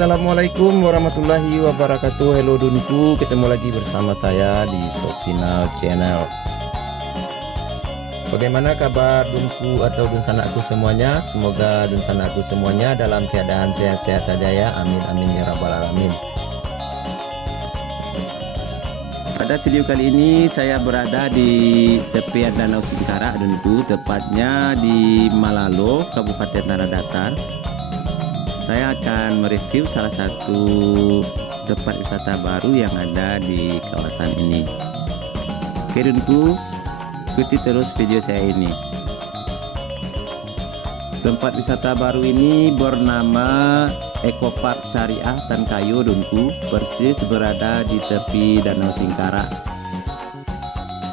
Assalamualaikum warahmatullahi wabarakatuh. Hello Dunku, ketemu lagi bersama saya di Sopinal Channel. Bagaimana kabar Dunku atau Dunsanakku semuanya? Semoga Dunsanakku semuanya dalam keadaan sehat-sehat saja ya. Amin amin ya rabbal alamin. Pada video kali ini saya berada di tepian Danau Singkarak Dunku, tepatnya di Malalo, Kabupaten Tanah Datar. Saya akan mereview salah satu tempat wisata baru yang ada di kawasan ini. Oke Dunku, ikuti terus video saya ini. Tempat wisata baru ini bernama Ekopark Syariah Tan Kayu Dunku, persis berada di tepi Danau Singkarak.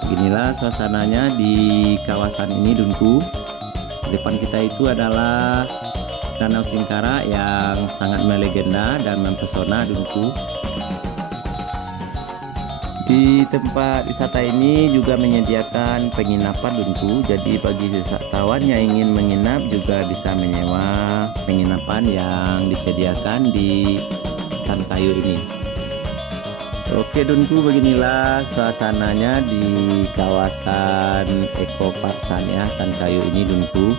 Beginilah suasananya di kawasan ini Dunku. Depan kita itu adalah Danau Singkarak yang sangat melegenda dan mempesona Dunku. Di tempat wisata ini juga menyediakan penginapan Dunku. Jadi bagi wisatawan yang ingin menginap juga bisa menyewa penginapan yang disediakan di Tan Kayu ini. Oke Dunku, beginilah suasananya di kawasan Ekopark Syariah Tan Kayu ini Dunku.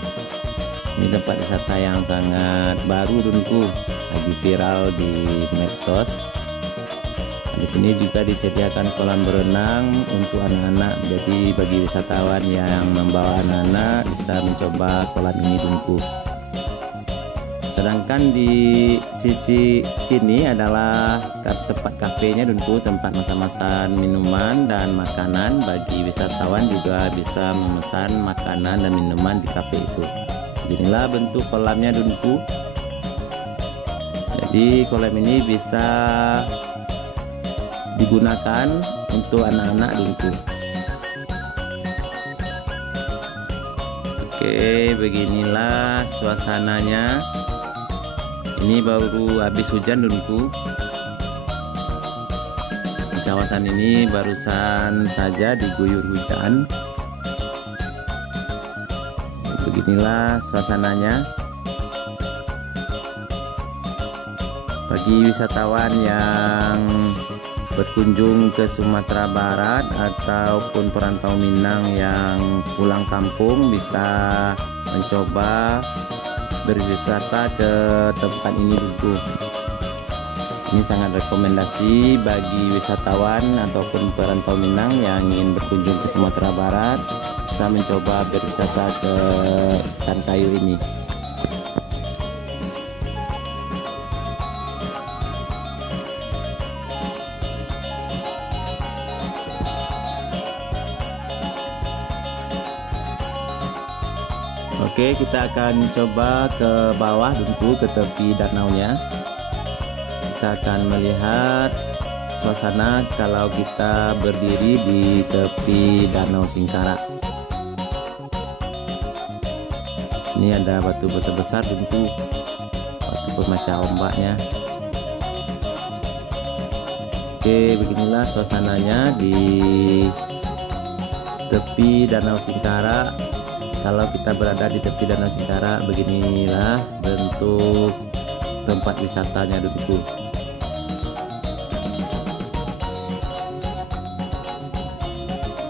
Ini tempat wisata yang sangat baru Dunku, lagi viral di medsos. Di sini juga disediakan kolam berenang untuk anak-anak. Jadi bagi wisatawan yang membawa anak-anak bisa mencoba kolam ini Dunku. Sedangkan di sisi sini adalah tempat kafenya Dunku, tempat masak-masak minuman dan makanan. Bagi wisatawan juga bisa memesan makanan dan minuman di kafe itu. Inilah bentuk kolamnya Dunku. Jadi kolam ini bisa digunakan untuk anak-anak Dunku. Oke, beginilah suasananya. Ini baru habis hujan Dunku. Di kawasan ini barusan saja diguyur hujan. Beginilah suasananya. Bagi wisatawan yang berkunjung ke Sumatera Barat ataupun perantau Minang yang pulang kampung bisa mencoba berwisata ke tempat ini Dunku. Ini sangat rekomendasi bagi wisatawan ataupun perantau Minang yang ingin berkunjung ke Sumatera Barat, bisa mencoba berwisata ke Tan Kayu ini. Oke, kita akan coba ke bawah Dunku, ke tepi danaunya. Kita akan melihat suasana kalau kita berdiri di tepi Danau Singkarak. Ini ada batu besar-besar Dunku, batu pemecah ombaknya. Oke, beginilah suasananya di tepi Danau Singkarak. Kalau kita berada di tepi Danau Singkarak, beginilah bentuk tempat wisatanya Dunku.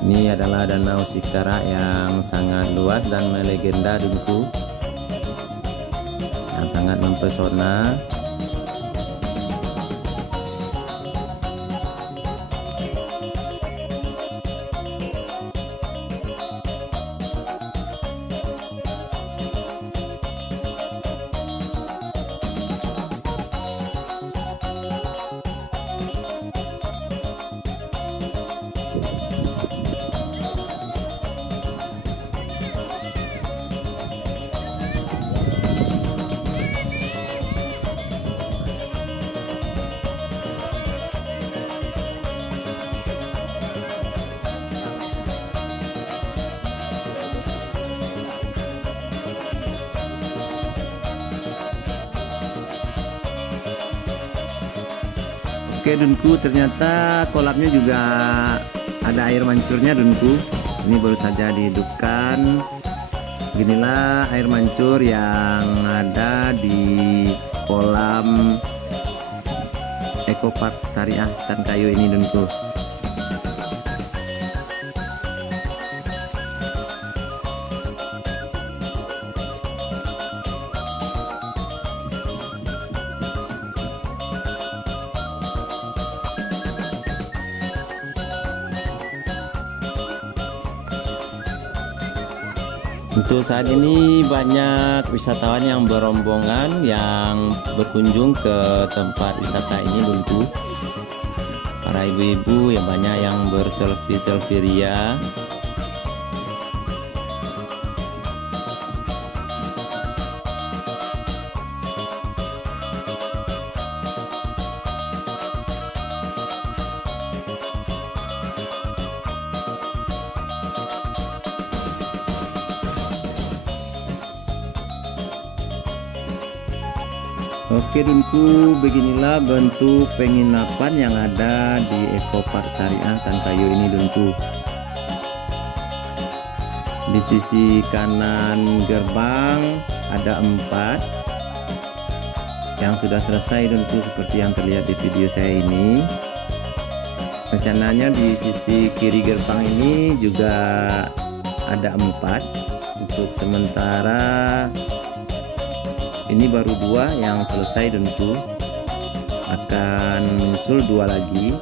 Ini adalah Danau Singkarak yang sangat luas dan melegenda Dunku, yang sangat mempesona. Oke Dunku, ternyata kolamnya juga ada air mancurnya Dunku. Ini baru saja dihidupkan. Beginilah air mancur yang ada di kolam Eco Park Syariah Tan Kayu ini Dunku. Untuk saat ini banyak wisatawan yang berombongan yang berkunjung ke tempat wisata ini Dunku. Para ibu-ibu ya banyak yang berselfie ria. Oke Dunku, beginilah bentuk penginapan yang ada di Eco Park Syariah Tan Kayu ini Dunku. Di sisi kanan gerbang ada 4 yang sudah selesai Dunku, seperti yang terlihat di video saya ini. Rencananya di sisi kiri gerbang ini juga ada 4. Untuk sementara ini baru 2 yang selesai, tentu akan menyusul 2 lagi.